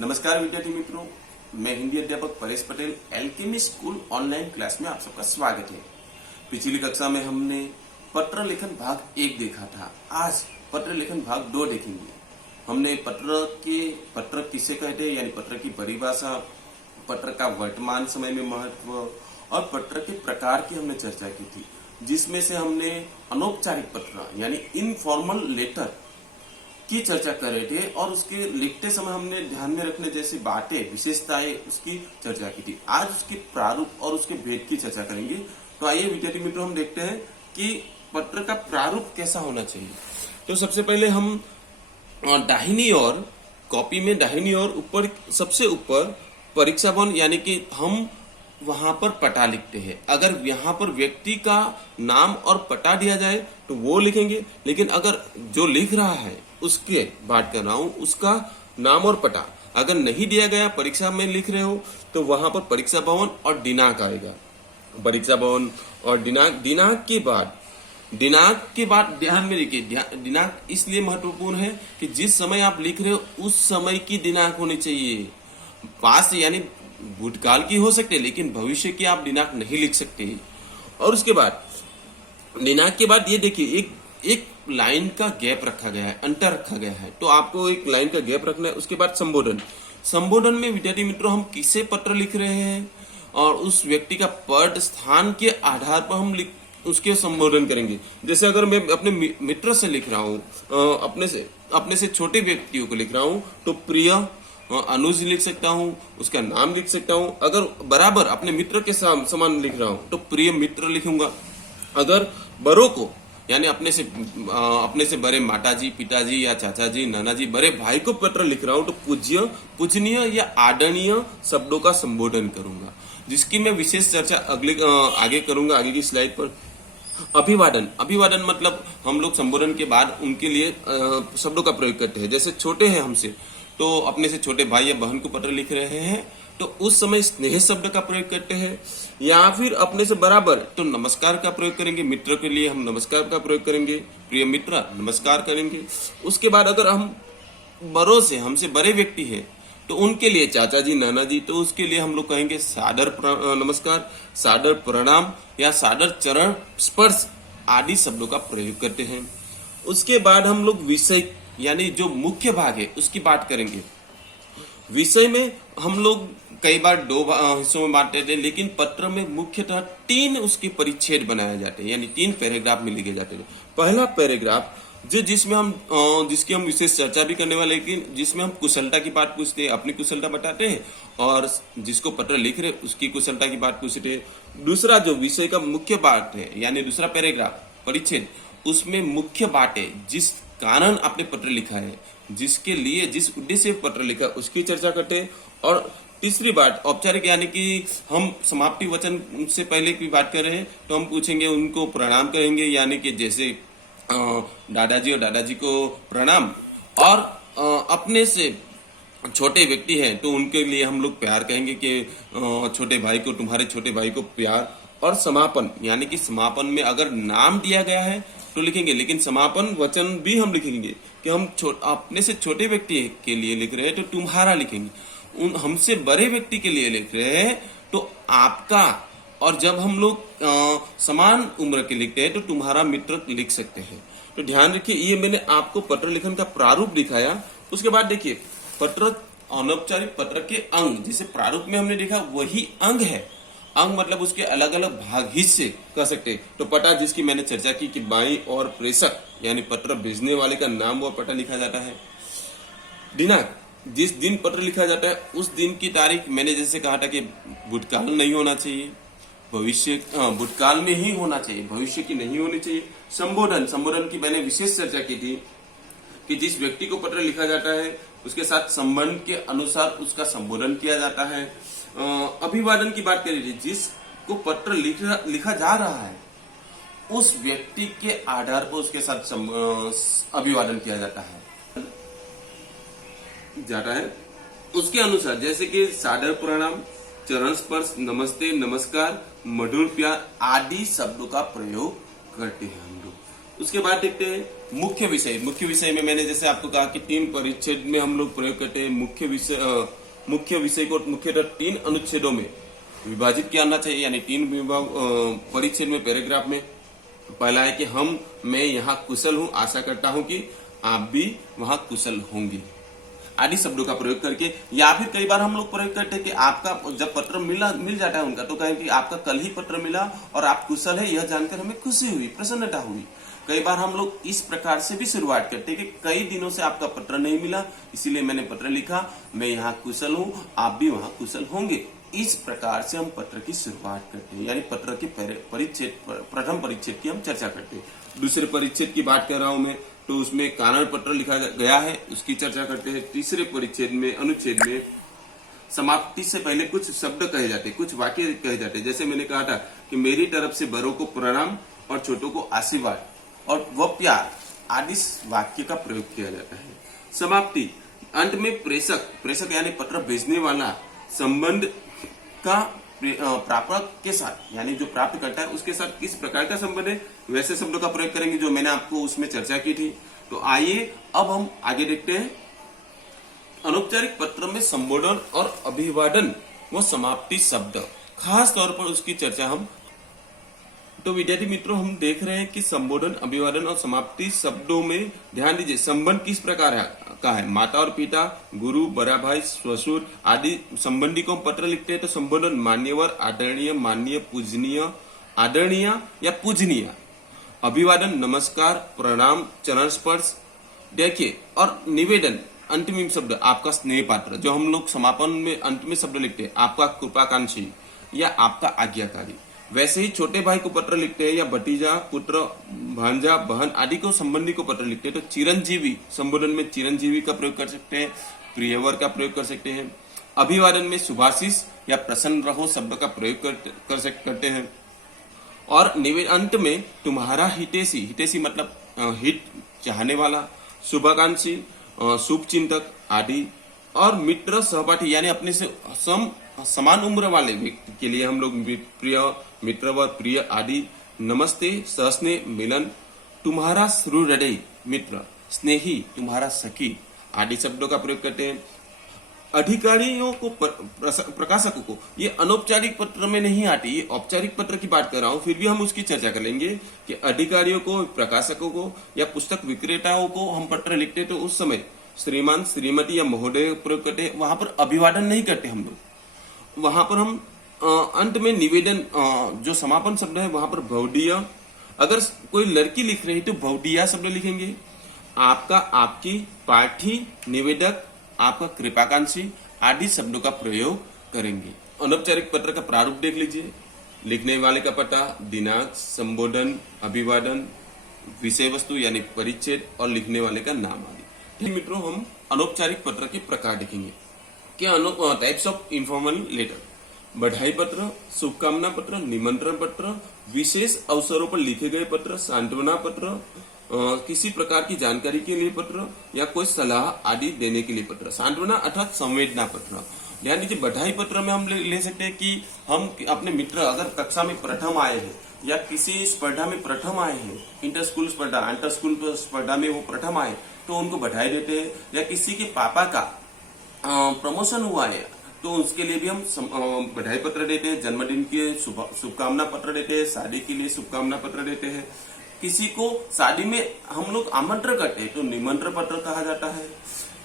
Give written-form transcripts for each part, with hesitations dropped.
नमस्कार विद्यार्थी मित्रों, मैं हिंदी अध्यापक Paresh Patel alchemy school online class में आप सबका स्वागत है। पिछली कक्षा में हमने पत्र लेखन भाग 1 देखा था। आज पत्र लेखन भाग 2 देखेंगे। हमने पत्र किसे कहते हैं यानी पत्र की परिभाषा, पत्र का वर्तमान समय में महत्व और पत्र के प्रकार की हमने चर्चा की थी, जिसमें से हमने अनौपचारिक पत्र यानी इनफॉर्मल लेटर की चर्चा कर रहे थे और उसके लिखते समय हमने ध्यान में रखने जैसी बातें, विशेषताएं उसकी चर्चा की थी। आज उसके प्रारूप और उसके भेद की चर्चा करेंगे। तो आइए विद्यार्थी मित्रों, हम देखते हैं कि पत्र का प्रारूप कैसा होना चाहिए। तो सबसे पहले हम दाहिनी ओर, कॉपी में दाहिनी ओर ऊपर, सबसे ऊपर परीक्षा भवन यानी कि हम वहां पर पता लिखते हैं। अगर यहाँ पर व्यक्ति का नाम और पता दिया जाए तो वो लिखेंगे, लेकिन अगर जो लिख रहा है उसके बात कर रहा हूं, उसका नाम और पता अगर नहीं दिया गया, परीक्षा में लिख रहे हो तो वहां पर परीक्षा भवन और दिनांक आएगा। परीक्षा भवन और दिनांक के बाद ध्यान में रखिए, दिनांक इसलिए महत्वपूर्ण है कि जिस समय आप लिख रहे हो उस समय की दिनांक होनी चाहिए। पास यानी भूतकाल की हो सकते, लेकिन भविष्य की आप दिनांक नहीं लिख सकते। और उसके बाद दिनांक के बाद ये देखिए, एक लाइन का गैप रखा गया है, अंतर रखा गया है, तो आपको एक लाइन का गैप रखना है। उसके बाद संबोधन में विद्यार्थी मित्रों हम किसे पत्र लिख रहे हैं और उस व्यक्ति का पद स्थान के आधार पर हम उसके संबोधन करेंगे। जैसे अगर मैं अपने मित्र से लिख रहा हूँ, अपने से छोटे व्यक्तियों को लिख रहा हूँ, तो प्रिय अनुज लिख सकता हूँ, उसका नाम लिख सकता हूँ। अगर बराबर अपने मित्र के समान लिख रहा हूँ तो प्रिय मित्र लिखूंगा। अगर बड़ों को यानी अपने से बड़े माताजी, पिताजी या चाचा जी, नाना जी, बड़े भाई को पत्र लिख रहा हूँ तो पूज्य, पूजनीय या आदरणीय शब्दों का संबोधन करूंगा, जिसकी मैं विशेष चर्चा आगे करूंगा, आगे की स्लाइड पर। अभिवादन मतलब हम लोग संबोधन के बाद उनके लिए शब्दों का प्रयोग करते हैं। जैसे छोटे हैं हमसे, तो अपने से छोटे भाई या बहन को पत्र लिख रहे हैं तो उस समय स्नेह शब्द का प्रयोग करते हैं, या फिर अपने से बराबर तो नमस्कार का प्रयोग करेंगे। मित्र के लिए हम नमस्कार का प्रयोग करेंगे, प्रिय मित्र नमस्कार करेंगे। उसके बाद अगर हम बड़ों से, हमसे बड़े व्यक्ति हैं तो उनके लिए चाचा जी, नाना जी, तो उसके लिए हम लोग कहेंगे सादर नमस्कार, सादर प्रणाम या सादर चरण स्पर्श आदि शब्दों का प्रयोग करते हैं। उसके बाद हम लोग विषय यानी जो मुख्य भाग है उसकी बात करेंगे। विषय में हम लोग कई बार 2 हिस्सों में बांटते थे, लेकिन पत्र में मुख्यतः 3 उसके परिच्छेद बनाए जाते हैं, यानी 3 पैराग्राफ में लिखे जाते हैं। पहला पैराग्राफ जिसकी हम विशेष चर्चा भी करने वाले, लेकिन जिसमें हम कुशलता की बात पूछते हैं, अपनी कुशलता बताते हैं, और जिसको पत्र लिख रहे उसकी कुशलता की बात पूछते हैं। दूसरा जो विषय का मुख्य बात है, यानी दूसरा पैराग्राफ परिच्छेद, उसमें मुख्य बातें, जिस कारण आपने पत्र लिखा है, जिसके लिए, जिस उद्देश्य से पत्र लिखा, उसकी चर्चा करते हैं। और तीसरी बात औपचारिक, यानी कि हम समाप्ति वचन से पहले की बात कर रहे हैं तो हम पूछेंगे, उनको प्रणाम करेंगे, यानी कि जैसे दादाजी और दादाजी को प्रणाम। और अपने से छोटे व्यक्ति हैं तो उनके लिए हम लोग प्यार कहेंगे कि छोटे भाई को, तुम्हारे छोटे भाई को प्यार। और समापन, यानी कि समापन में अगर नाम दिया गया है तो लिखेंगे, लेकिन समापन वचन भी हम लिखेंगे कि हम अपने से छोटे व्यक्ति के लिए लिख रहे हैं तो तुम्हारा लिखेंगे, हमसे बड़े व्यक्ति के लिए लिख रहे हैं तो आपका। और जब हम लोग समान उम्र के लिखते हैं तो तुम्हारा मित्र लिख सकते हैं। तो ध्यान रखिए, ये मैंने आपको पत्र लेखन का प्रारूप दिखाया। उसके बाद देखिए, पत्र, अनौपचारिक पत्र के अंग, जिसे प्रारूप में हमने देखा वही अंग है। अंग मतलब उसके अलग अलग भाग, हिस्से कह सकते। तो पता, जिसकी मैंने चर्चा की कि बाईं और प्रेषक यानी पत्र भेजने वाले का नाम व पता लिखा जाता है। दिनांक, जिस दिन पत्र लिखा जाता है उस दिन की तारीख, मैंने जैसे कहा था कि भूतकाल नहीं होना चाहिए, भूतकाल में ही होना चाहिए, भविष्य की नहीं होनी चाहिए। संबोधन की मैंने विशेष चर्चा की थी कि जिस व्यक्ति को पत्र लिखा जाता है उसके साथ संबंध के अनुसार उसका संबोधन किया जाता है। अभिवादन की बात करें, जिसको पत्र लिखा जा रहा है उस व्यक्ति के आधार पर उसके साथ अभिवादन किया जाता है उसके अनुसार, जैसे कि सादर प्रणाम, चरण स्पर्श, नमस्ते, नमस्कार, मधुर प्यार आदि शब्दों का प्रयोग करते हैं हम लोग। उसके बाद देखते हैं मुख्य विषय में मैंने जैसे आपको कहा कि 3 परिच्छेद में हम लोग प्रयोग करते हैं। मुख्य विषय को मुख्यतः 3 अनुच्छेदों में विभाजित किया जाना चाहिए, यानी 3 विभाग परिच्छेद में, पैराग्राफ में। पहला है कि मैं यहाँ कुशल हूँ, आशा करता हूँ कि आप भी वहां कुशल होंगे, आदि शब्दों का प्रयोग करके। या फिर कई बार हम लोग प्रयोग करते हैं कि आपका जब पत्र मिल जाता है उनका, तो कहें कि आपका कल ही पत्र मिला और आप कुशल है, यह जानकर हमें खुशी हुई, प्रसन्नता हुई। कई बार हम लोग इस प्रकार से भी शुरुआत करते हैं कि कई दिनों से आपका पत्र नहीं मिला, इसीलिए मैंने पत्र लिखा, मैं यहाँ कुशल हूँ, आप भी वहां कुशल होंगे। इस प्रकार से हम पत्र की शुरुआत करते हैं, यानी पत्र के प्रथम परिच्छेद की हम चर्चा करते हैं। दूसरे परिच्छेद की बात कर रहा हूं मैं, तो उसमें कारण पत्र लिखा गया है, उसकी चर्चा करते हैं। तीसरे परिच्छेद में, अनुच्छेद में, समाप्ति से पहले कुछ शब्द कहे जाते हैं, कुछ वाक्य कहे जाते हैं। जैसे मैंने कहा था कि मेरी तरफ से बड़ों को प्रणाम और छोटों को आशीर्वाद और वह प्यार आदि वाक्य का प्रयोग किया जाता है। समाप्ति, अंत में प्रेषक यानी पत्र भेजने वाला संबंध का प्रापक के साथ, यानी जो प्राप्त करता है उसके साथ किस प्रकार का संबंध है, वैसे शब्दों का प्रयोग करेंगे जो मैंने आपको उसमें चर्चा की थी। तो आइए अब हम आगे देखते हैं। अनौपचारिक पत्र में संबोधन और अभिवादन व समाप्ति शब्द, खास तौर पर उसकी चर्चा हम। तो विद्यार्थी मित्रों, हम देख रहे हैं कि संबोधन, अभिवादन और समाप्ति शब्दों में ध्यान दीजिए संबंध किस प्रकार का है। माता और पिता, गुरु, बड़ा भाई, ससुर आदि संबंधी को पत्र लिखते हैं तो संबोधन मान्यवर, आदरणीय, माननीय, पूजनीय, आदरणीय या पूजनीय। अभिवादन नमस्कार, प्रणाम, चरण स्पर्श। देखिए, और निवेदन अंतिम शब्द आपका स्नेह पात्र, जो हम लोग समापन में अंत में शब्द लिखते हैं, आपका कृपाकांक्षी या आपका आज्ञाकारी। वैसे ही छोटे भाई को पत्र लिखते हैं या भतीजा, पुत्र, भांजा, बहन आदि को संबंधी को पत्र लिखते हैं तो चिरंजीवी, संबोधन में चिरंजीवी का प्रयोग कर सकते हैं, प्रियवर का प्रयोग कर सकते हैं। अभिवादन में शुभाशीष या प्रसन्न रहो शब्द का प्रयोग करते हैं। और अंत में तुम्हारा हितैषी मतलब हित चाहने वाला, शुभाकांक्षी, शुभ चिंतक आदि। और मित्र, सहपाठी यानी अपने से समान उम्र वाले व्यक्ति के लिए हम लोग प्रिय, मित्रवर, प्रिय आदि। नमस्ते, सहस्नेह, मिलन, तुम्हारा हृदय मित्र, स्नेही, तुम्हारा सखी आदि शब्दों का प्रयोग करते हैं। अधिकारियों को, प्रकाशकों को, ये अनौपचारिक पत्र में नहीं आती, ये औपचारिक पत्र की बात कर रहा हूं, फिर भी हम उसकी चर्चा कर लेंगे कि अधिकारियों को, प्रकाशकों को या पुस्तक विक्रेताओं को हम पत्र लिखते तो उस समय श्रीमान, श्रीमती या महोदय प्रयोग करते। वहां पर अभिवादन नहीं करते हम लोग, वहां पर हम अंत में निवेदन, जो समापन शब्द है वहां पर भवदीय। अगर कोई लड़की लिख रही तो भवदीया शब्द लिखेंगे। आपका, आपकी, पाठी, निवेदक, आपका कृपाकांक्षी आदि शब्दों का प्रयोग करेंगे। अनौपचारिक पत्र का प्रारूप देख लीजिए। लिखने वाले का पता, दिनांक, संबोधन, अभिवादन, विषय वस्तु यानी परिच्छेद और लिखने वाले का नाम आदि। मित्रों, हम अनौपचारिक पत्र के प्रकार देखेंगे। क्या टाइप्स ऑफ इन्फॉर्मल लेटर। बधाई पत्र, शुभकामना पत्र, निमंत्रण पत्र, विशेष अवसरों पर लिखे गए पत्र, सांत्वना पत्र, किसी प्रकार की जानकारी के लिए पत्र या कोई सलाह आदि देने के लिए पत्र। सांत्वना अर्थात संवेदना पत्र। ध्यान दीजिए, बधाई पत्र में हम ले सकते हैं कि हम अपने मित्र अगर कक्षा में प्रथम आए हैं या किसी स्पर्धा में प्रथम आए हैं, इंटर स्कूल स्पर्धा, अंतर स्कूल स्पर्धा में वो प्रथम आए तो उनको बधाई देते हैं। या किसी के पापा का प्रमोशन हुआ है तो उसके लिए भी हम बधाई पत्र देते हैं। जन्मदिन के शुभकामना पत्र देते हैं, शादी के लिए शुभकामना पत्र देते हैं। किसी को शादी में हम लोग आमंत्रण करते हैं तो निमंत्रण पत्र कहा जाता है।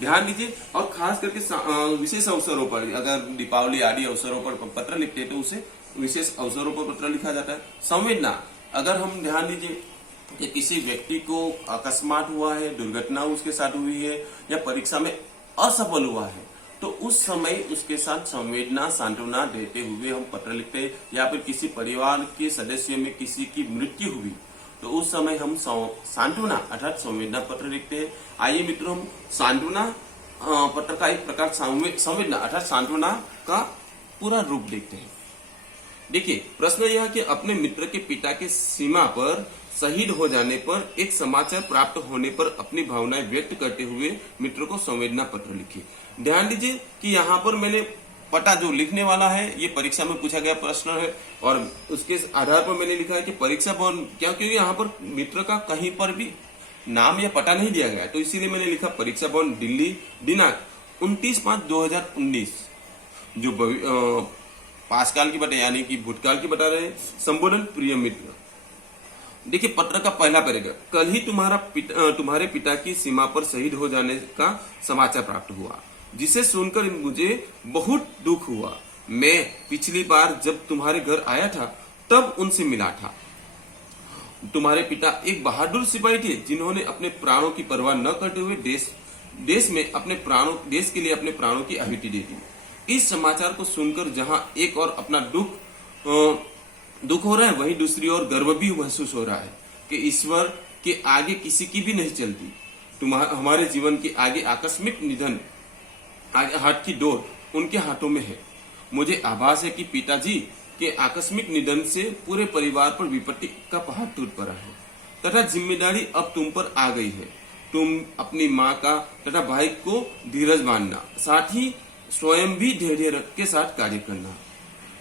ध्यान दीजिए, और खास करके विशेष अवसरों पर, अगर दीपावली आदि अवसरों पर पत्र लिखते हैं तो उसे विशेष अवसरों पर पत्र लिखा जाता है। संवेदना, अगर हम ध्यान दीजिए कि किसी व्यक्ति को अकस्मात हुआ है, दुर्घटना उसके साथ हुई है या परीक्षा में असफल हुआ है तो उस समय उसके साथ संवेदना, सांत्वना देते हुए हम पत्र लिखते हैं। या फिर किसी परिवार के सदस्य में किसी की मृत्यु हुई तो उस समय हम सांत्वना अर्थात संवेदना पत्र लिखते हैं। आइए मित्रों, हम सांत्वना पत्र का एक प्रकार संवेदना अर्थात सांत्वना का पूरा रूप देखते हैं। देखिए, प्रश्न यह कि अपने मित्र के पिता के सीमा पर शहीद हो जाने पर एक समाचार प्राप्त होने पर अपनी भावनाएं व्यक्त करते हुए मित्र को संवेदना पत्र लिखिए। ध्यान दीजिए कि यहाँ पर मैंने पता जो लिखने वाला है ये परीक्षा में पूछा गया प्रश्न है और उसके आधार पर मैंने लिखा है कि परीक्षा भवन, क्योंकि यहाँ पर मित्र का कहीं पर भी नाम या पता नहीं दिया गया, तो इसीलिए मैंने लिखा परीक्षा भवन दिल्ली, दिनांक 29/5/2019। जो पासकाल की बता यानी कि भूतकाल की बता रहे। संबोधन प्रिय मित्र। देखिए पत्र का पहला पैराग्राफ, कल ही तुम्हारे पिता की सीमा पर शहीद हो जाने का समाचार प्राप्त हुआ, जिसे सुनकर मुझे बहुत दुख हुआ। मैं पिछली बार जब तुम्हारे घर आया था तब उनसे मिला था। तुम्हारे पिता एक बहादुर सिपाही थे, जिन्होंने अपने प्राणों की परवाह न करते हुए देश के लिए अपने प्राणों की आहुति दे दी। इस समाचार को सुनकर जहां एक और अपना दुख हो रहा है, वहीं दूसरी ओर गर्व भी महसूस हो रहा है कि ईश्वर के आगे किसी की भी नहीं चलती। हमारे जीवन के आगे आकस्मिक निधन, आगे हाथ की डोर उनके हाथों में है। मुझे आभास है कि पिताजी के आकस्मिक निधन से पूरे परिवार पर विपत्ति का पहाड़ टूट पड़ा है तथा जिम्मेदारी अब तुम पर आ गई है। तुम अपनी माँ का तथा भाई को धीरज बांधना, साथ ही स्वयं भी धैर्य के साथ कार्य करना।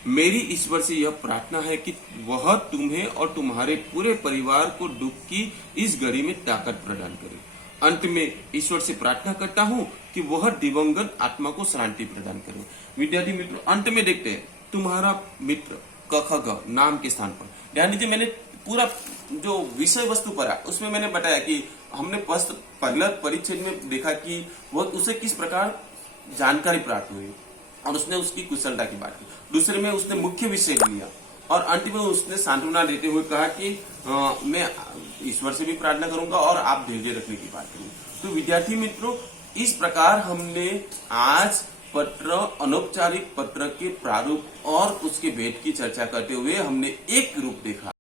मेरी ईश्वर से यह प्रार्थना है कि वह तुम्हें और तुम्हारे पूरे परिवार को दुख की इस घड़ी में ताकत प्रदान करे। अंत में ईश्वर से प्रार्थना करता हूँ कि वह दिवंगत आत्मा को शांति प्रदान करे। विद्यार्थी मित्रों, अंत में देखते हैं तुम्हारा मित्र क ख ग नाम के स्थान पर। ध्यान दीजिए, मैंने पूरा जो विषय वस्तु पढ़ा उसमें मैंने बताया कि हमने पहला परिच्छेद में देखा कि वो उसे किस प्रकार जानकारी प्राप्त हुई और उसने उसकी कुशलता की बात की। दूसरे में उसने मुख्य विषय लिया और अंत में उसने सांत्वना देते हुए कहा कि मैं ईश्वर से भी प्रार्थना करूंगा और आप धैर्य रखने की बात करूंगा। तो विद्यार्थी मित्रों, इस प्रकार हमने आज पत्र, अनौपचारिक पत्र के प्रारूप और उसके भेद की चर्चा करते हुए हमने एक रूप देखा।